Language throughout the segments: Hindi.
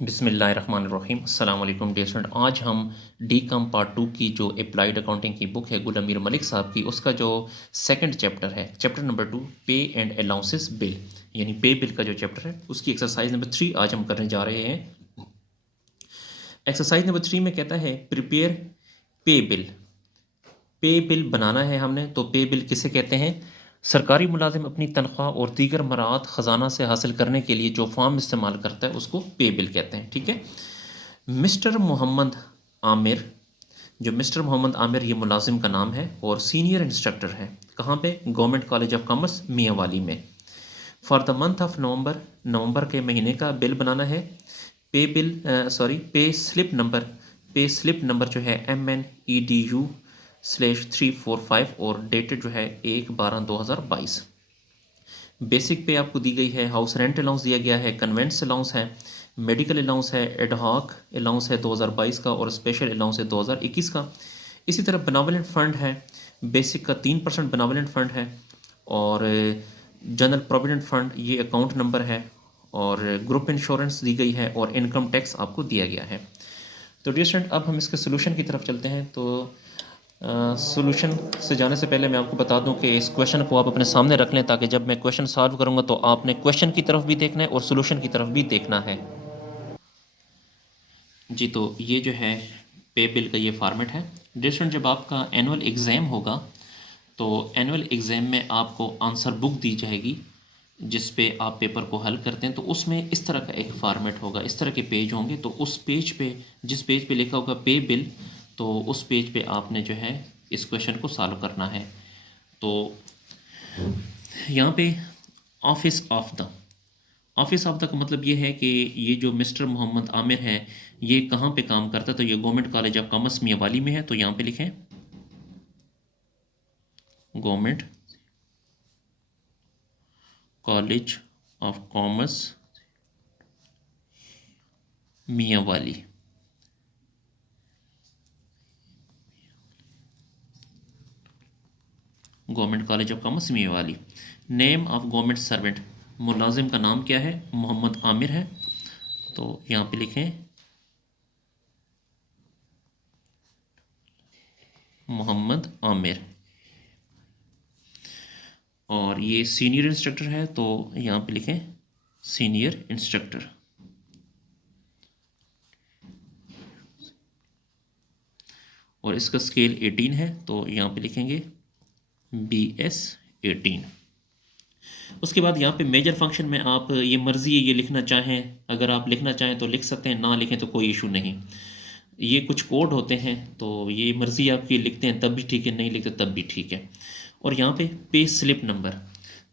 बिस्मिल्लाहिर्रहमानिर्रहीम अस्सलाम वालेकुम डियर स्टूडेंट। आज हम डी कम पार्ट 2 की जो अप्लाइड अकाउंटिंग की बुक है गुल अमीर मलिक साहब की, उसका जो सेकंड चैप्टर है, चैप्टर नंबर 2 पे एंड अलाउंसेस बिल, यानी पे बिल का जो चैप्टर है उसकी एक्सरसाइज नंबर 3 आज हम करने जा रहे हैं। एक्सरसाइज नंबर 3 में कहता है प्रिपेयर पे बिल। पे बिल बनाना है हमने, तो पे बिल किसे कहते हैं? सरकारी मुलाजिम अपनी तनख्वाह और दीगर मराहत ख़जाना से हासिल करने के लिए जो फॉर्म इस्तेमाल करता है उसको पे बिल कहते हैं। ठीक है। मिस्टर मोहम्मद आमिर, जो मिस्टर मोहम्मद आमिर ये मुलाजिम का नाम है और सीनियर इंस्ट्रक्टर है। कहाँ पे? Government college of commerce Mianwali में। For the month of November, नवंबर के महीने का बिल बनाना है। Pay bill pay slip number, pay slip number जो है MNEDU/345 और डेटेड जो है 1/12/2022। बेसिक पे आपको दी गई है, हाउस रेंट अलाउंस दिया गया है, कन्वेंट्स अलाउंस है, मेडिकल अलाउंस है, एडहॉक अलाउंस है 2022 का और स्पेशल अलाउंस है 2021 का। इसी तरह बनावलेंट फ़ंड है, बेसिक का 3% बनावलेंट फ़ंड है और जनरल प्रोविडेंट फ़ंड ये अकाउंट नंबर है और ग्रुप इंश्योरेंस दी गई है और इनकम टैक्स आपको दिया गया है। तो डियर स्टूडेंट, अब हम इसके सोल्यूशन की तरफ चलते हैं। तो सोल्यूशन से जाने से पहले मैं आपको बता दूं कि इस क्वेश्चन को आप अपने सामने रख लें, ताकि जब मैं क्वेश्चन सॉल्व करूंगा तो आपने क्वेश्चन की तरफ भी देखना है और सोल्यूशन की तरफ भी देखना है। जी, तो ये जो है पे बिल का ये फॉर्मेट है। डियर स्टूडेंट, जब आपका एनुअल एग्ज़ाम होगा तो एनुअल एग्ज़ाम में आपको आंसर बुक दी जाएगी जिस पे आप पेपर को हल करते हैं। तो उसमें इस तरह का एक फॉर्मेट होगा, इस तरह के पेज होंगे। तो उस पेज पे, जिस पेज पे लिखा होगा पे बिल, तो उस पेज पे आपने जो है इस क्वेश्चन को सॉल्व करना है। तो यहाँ पे ऑफिस ऑफ द का मतलब ये है कि ये जो मिस्टर मोहम्मद आमिर है ये कहाँ पे काम करता है? तो ये government college of commerce Mianwali में है। तो यहाँ पे लिखें government college of commerce Mianwali. Government college of commerce Mianwali. Name of government servant, मुलाजिम का नाम क्या है? मोहम्मद आमिर है। तो यहाँ पे लिखें मोहम्मद आमिर। और ये सीनियर इंस्ट्रक्टर है, तो यहाँ पे लिखें सीनियर इंस्ट्रक्टर। और इसका स्केल 18 है, तो यहाँ पे लिखेंगे BS 18। उसके बाद यहाँ पे मेजर फंक्शन में आप ये मर्ज़ी है, ये लिखना चाहें, अगर आप लिखना चाहें तो लिख सकते हैं, ना लिखें तो कोई इशू नहीं। ये कुछ कोड होते हैं, तो ये मर्ज़ी आपकी, लिखते हैं तब भी ठीक है, नहीं लिखते तब भी ठीक है। और यहाँ पे स्लिप नंबर,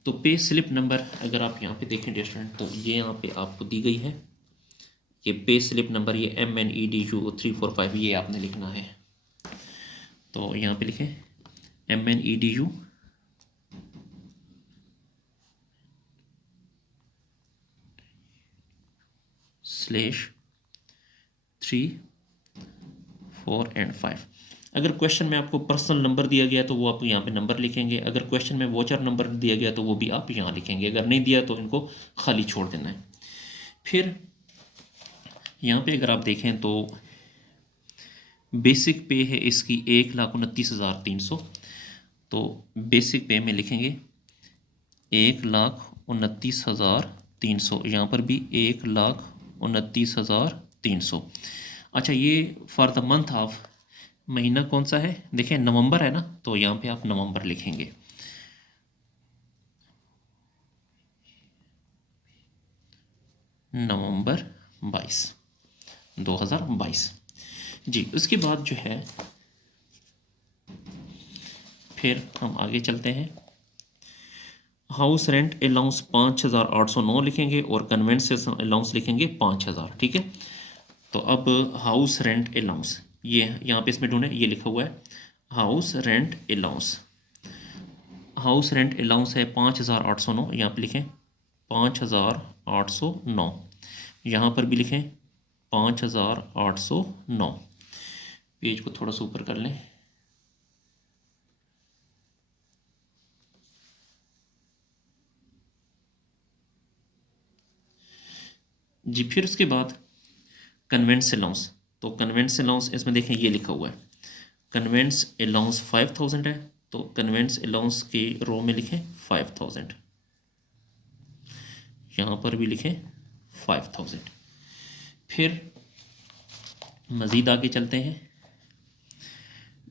तो पे स्लिप नंबर अगर आप यहाँ पे देखें डियर स्टूडेंट, तो ये यहाँ पे आपको दी गई है, ये पे स्लिप नंबर, ये MNEDU 345 ये आपने लिखना है। तो यहाँ पे लिखें MNEDU स्लेश 3, 4 एंड 5। अगर क्वेश्चन में आपको पर्सनल नंबर दिया गया तो वो आप यहाँ पे नंबर लिखेंगे, अगर क्वेश्चन में वोचर नंबर दिया गया तो वो भी आप यहाँ लिखेंगे, अगर नहीं दिया तो इनको खाली छोड़ देना है। फिर यहाँ पे अगर आप देखें तो बेसिक पे है इसकी 1,29,300। तो बेसिक पे में लिखेंगे 1,29,300, यहाँ पर भी 1,29,300। अच्छा, ये फॉर द मंथ ऑफ, महीना कौन सा है? देखें नवंबर है ना, तो यहाँ पे आप नवंबर लिखेंगे। नवंबर 2022। जी, उसके बाद जो है फिर हम आगे चलते हैं। हाउस रेंट अलाउंस 5,809 लिखेंगे और कन्वेंस अलाउंस लिखेंगे 5,000। ठीक है। तो अब हाउस रेंट अलाउंस, ये यहाँ पे इसमें ढूंढें, ये लिखा हुआ है house rent allowance. House rent allowance है 5,809, यहाँ पे लिखें 5,809। यहाँ पर भी लिखें 5,809। पेज को थोड़ा सा ऊपर कर लें। जी, फिर उसके बाद कन्वेंस अलाउंस, तो कन्वेंस अलाउंस इसमें देखें ये लिखा हुआ है, कन्वेंस अलाउंस 5000 है, तो कन्वेंस अलाउंस की रो में लिखें 5000, यहाँ पर भी लिखें 5000। फिर मज़ीद आगे चलते हैं,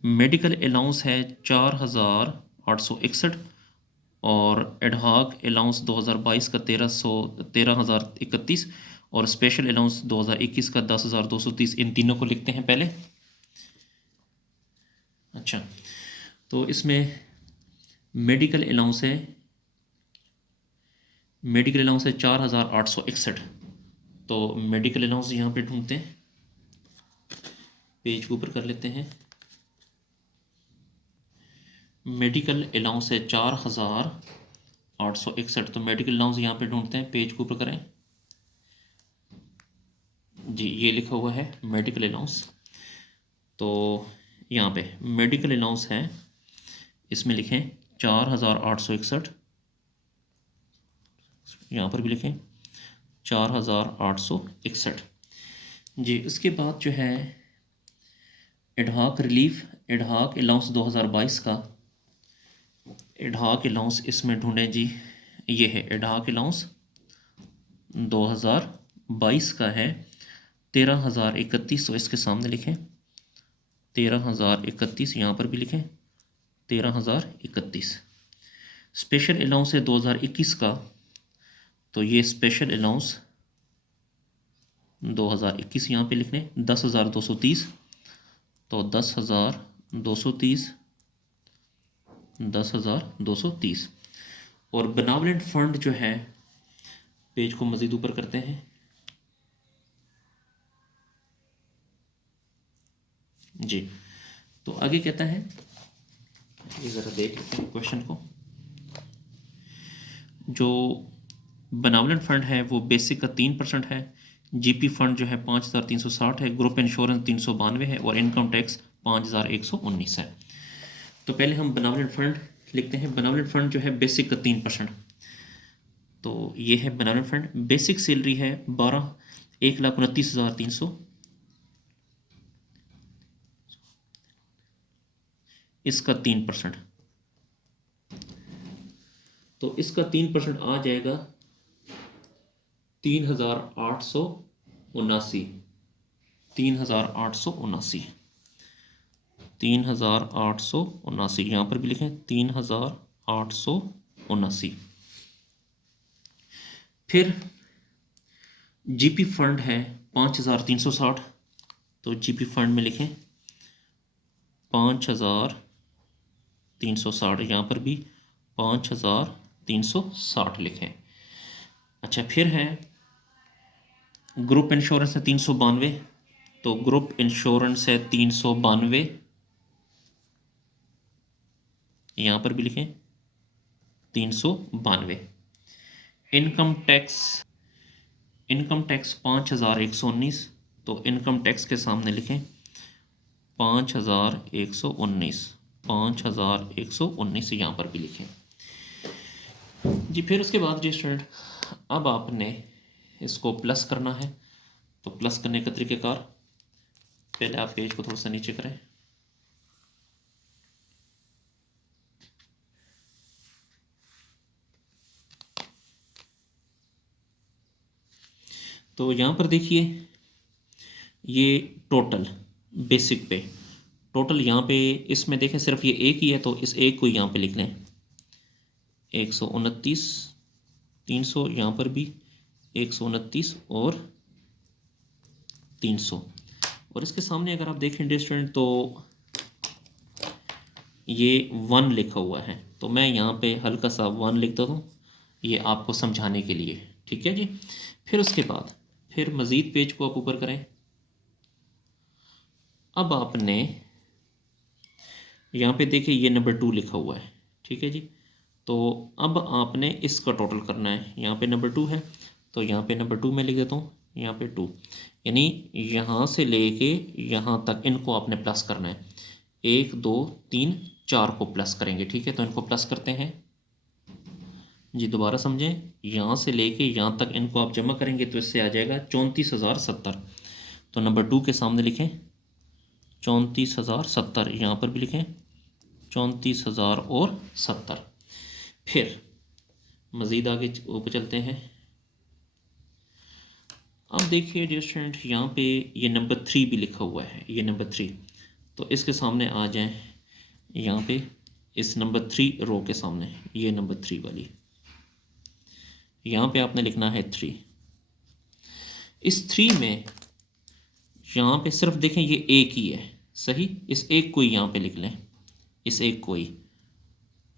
मेडिकल अलाउंस है 4861 और एडहाक अलाउंस 2022 का 13,031 और स्पेशल अलाउंस 2021 का 10,230, इन तीनों को लिखते हैं पहले। अच्छा, तो इसमें मेडिकल अलाउंस है 4861, तो मेडिकल अलाउंस यहाँ पे ढूंढते हैं, पेज के ऊपर कर लेते हैं। मेडिकल अलाउंस है 4861, तो मेडिकल अलाउंस यहाँ पे ढूंढते हैं, पेज के ऊपर करें जी, ये लिखा हुआ है मेडिकल अलाउंस। तो यहाँ पे मेडिकल अलाउंस है, इसमें लिखें 4861, यहाँ पर भी लिखें 4861 जी। उसके बाद जो है एडहाक रिलीफ, एडहाक अलाउंस 2022 का, एडहाक अलाउंस इसमें ढूंढें जी, ये है एडहाक अलाउंस 2022 का है 13,031, तो इसके सामने लिखें 13,031, यहाँ पर भी लिखें 13,031। स्पेशल अलाउंस है 2021 का, तो ये स्पेशल अलाउंस 2021 यहाँ पे लिख लें 10,230, तो 10,230, 10,230। और बेनावलेंट फ़ंड जो है, पेज को मज़ीद ऊपर करते हैं जी। तो आगे कहता है, ये ज़रा देख लेते हैं क्वेश्चन को। जो बेनावलेंट फ़ंड है वो बेसिक का 3% है, जीपी फ़ंड जो है 5,360 है, ग्रुप इंश्योरेंस 392 है और इनकम टैक्स 5,119 है। तो पहले हम बेनावलेंट फ़ंड लिखते हैं। बेनावलेंट फ़ंड जो है बेसिक का 3%, तो ये है बेनावलेंट फ़ंड। बेसिक सैलरी है 1,29,300, इसका 3%, तो इसका 3% आ जाएगा 3,879, 3,879, 3,879, यहाँ पर भी लिखें 3,879। फिर जीपी फंड है 5,360, तो जीपी फंड में लिखें 5,360, यहाँ पर भी 5,360 लिखें। अच्छा, फिर है ग्रुप इंश्योरेंस है 392, तो ग्रुप इंश्योरेंस है 392, यहाँ पर भी लिखें 392। इनकम टैक्स, इनकम टैक्स 5,119, तो इनकम टैक्स के सामने लिखें 5,119, 5,119 यहाँ पर भी लिखें जी। फिर उसके बाद जी स्टूडेंट, अब आपने इसको प्लस करना है, तो प्लस करने का तरीक़ेकार, पहले आप पेज को थोड़ा सा नीचे करें, तो यहाँ पर देखिए ये टोटल बेसिक पे, टोटल यहाँ पे इसमें देखें सिर्फ ये एक ही है, तो इस एक को यहाँ पे लिख लें 129, 300, यहाँ पर भी 129 और 300। और इसके सामने अगर आप देखें डियर स्टूडेंट, तो ये 1 लिखा हुआ है, तो मैं यहाँ पे हल्का सा 1 लिख देता हूँ, ये आपको समझाने के लिए, ठीक है जी। फिर उसके बाद फिर मज़ीद पेज को आप ऊपर करें। अब आपने यहाँ पे देखिए ये नंबर 2 लिखा हुआ है, ठीक है जी। तो अब आपने इसका टोटल करना है, यहाँ पे नंबर 2 है, तो यहाँ पे नंबर 2 मैं लिख देता हूँ, यहाँ पे 2, यानी यहाँ से लेके यहाँ तक इनको आपने प्लस करना है, 1 2 3 4 को प्लस करेंगे, ठीक है। तो इनको प्लस करते हैं जी, दोबारा समझें, यहाँ से लेके यहाँ तक इनको आप जमा करेंगे तो इससे आ जाएगा 34,070, तो नंबर 2 के सामने लिखें 34,070, यहाँ पर भी लिखें 34,070। फिर मज़ीद आगे ऊपर चलते हैं। अब देखिए डियर स्टूडेंट, यहाँ पे ये नंबर 3 भी लिखा हुआ है, ये नंबर 3, तो इसके सामने आ जाएं, यहाँ पे इस नंबर 3 रो के सामने ये नंबर 3 वाली, यहाँ पे आपने लिखना है 3। इस 3 में यहाँ पे सिर्फ देखें ये एक ही है, सही, इस एक को ही यहाँ पे लिख लें, इस एक को ही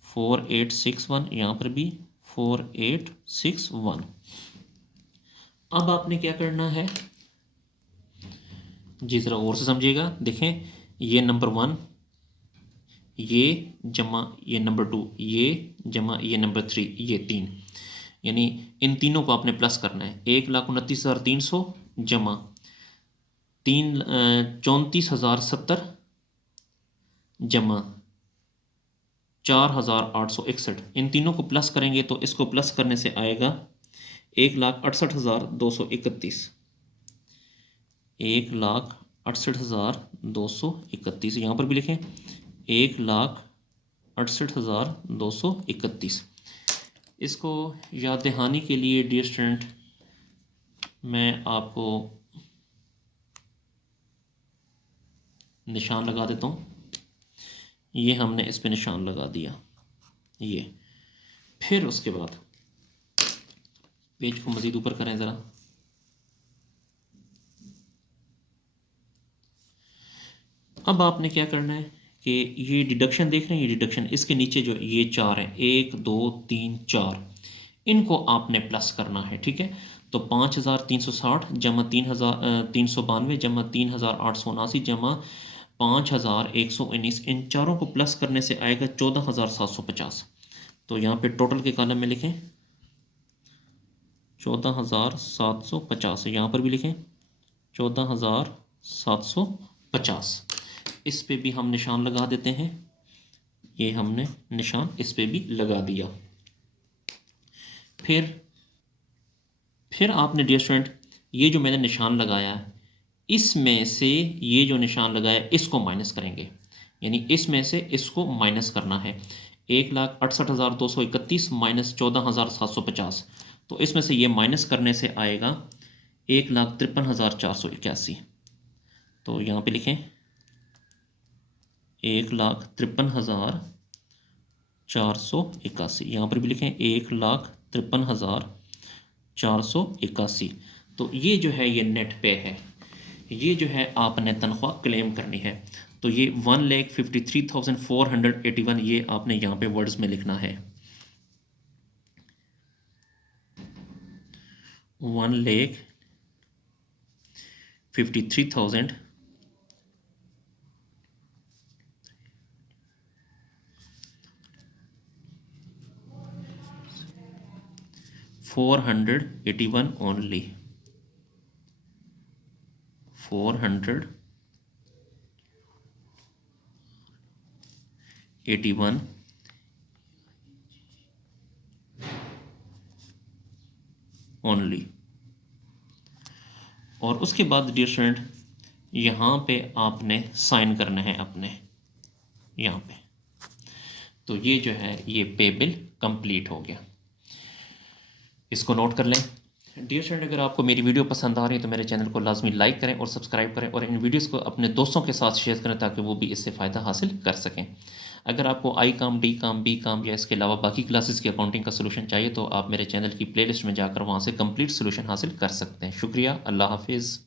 4861, यहाँ पर भी 4861। अब आपने क्या करना है जी, ज़रा और से समझिएगा। देखें ये नंबर 1, ये जमा ये नंबर 2, ये जमा ये नंबर 3, ये 3, यानी इन तीनों को आपने प्लस करना है। 1,29,300 जमा 34,070 जमा 4,861, इन तीनों को प्लस करेंगे तो इसको प्लस करने से आएगा 1,68,231, 1,68,231, यहाँ पर भी लिखें 1,68,231। इसको याद दहानी के लिए डियर स्टूडेंट मैं आपको निशान लगा देता हूँ। ये हमने इस पे निशान लगा दिया, ये। फिर उसके बाद पेज को मज़ीद ऊपर करें ज़रा। अब आपने क्या करना है कि ये डिडक्शन देख रहे हैं, ये डिडक्शन, इसके नीचे जो ये 4 हैं, 1 2 3 4, इनको आपने प्लस करना है, ठीक है। तो 5,360 जमा 3,392 जमा 3,879 जमा 5,119, इन चारों को प्लस करने से आएगा 14,750। तो यहाँ पे टोटल के कॉलम में लिखें 14,750, यहाँ पर भी लिखें 14,750। इस पे भी हम निशान लगा देते हैं, ये हमने निशान इस पे भी लगा दिया। फिर आपने डियर स्टूडेंट ये जो मैंने निशान लगाया है, इसमें से ये जो निशान लगाया इसको माइनस करेंगे, यानी इसमें से इसको माइनस करना है। 1,68,231 माइनस 14,750, तो इसमें से ये माइनस करने से आएगा 1,53,481। तो यहाँ पे लिखें 1,53,481, यहाँ पर भी लिखें 1,53,481। तो ये जो है ये नेट पे है, ये जो है आपने तनख्वाह क्लेम करनी है। तो ये 1,53,481 ये आपने यहाँ पे वर्ड्स में लिखना है। 1,53,000 481 only, 481 ओनली। और उसके बाद डियर स्टूडेंट यहाँ पे आपने साइन करना है अपने यहाँ पे। तो ये जो है ये पे बिल कंप्लीट हो गया, इसको नोट कर लें। डियर स्टूडेंट अगर आपको मेरी वीडियो पसंद आ रही है तो मेरे चैनल को लाजमी लाइक करें और सब्सक्राइब करें, और इन वीडियोस को अपने दोस्तों के साथ शेयर करें ताकि वो भी इससे फ़ायदा हासिल कर सकें। अगर आपको आई काम, डी काम, बी काम या इसके अलावा बाकी क्लासेस की अकाउंटिंग का सोल्यूशन चाहिए तो आप मेरे चैनल की प्लेलिस्ट में जाकर वहाँ से कंप्लीट सोल्यूशन हासिल कर सकते हैं। शुक्रिया, अल्लाह हाफिज़।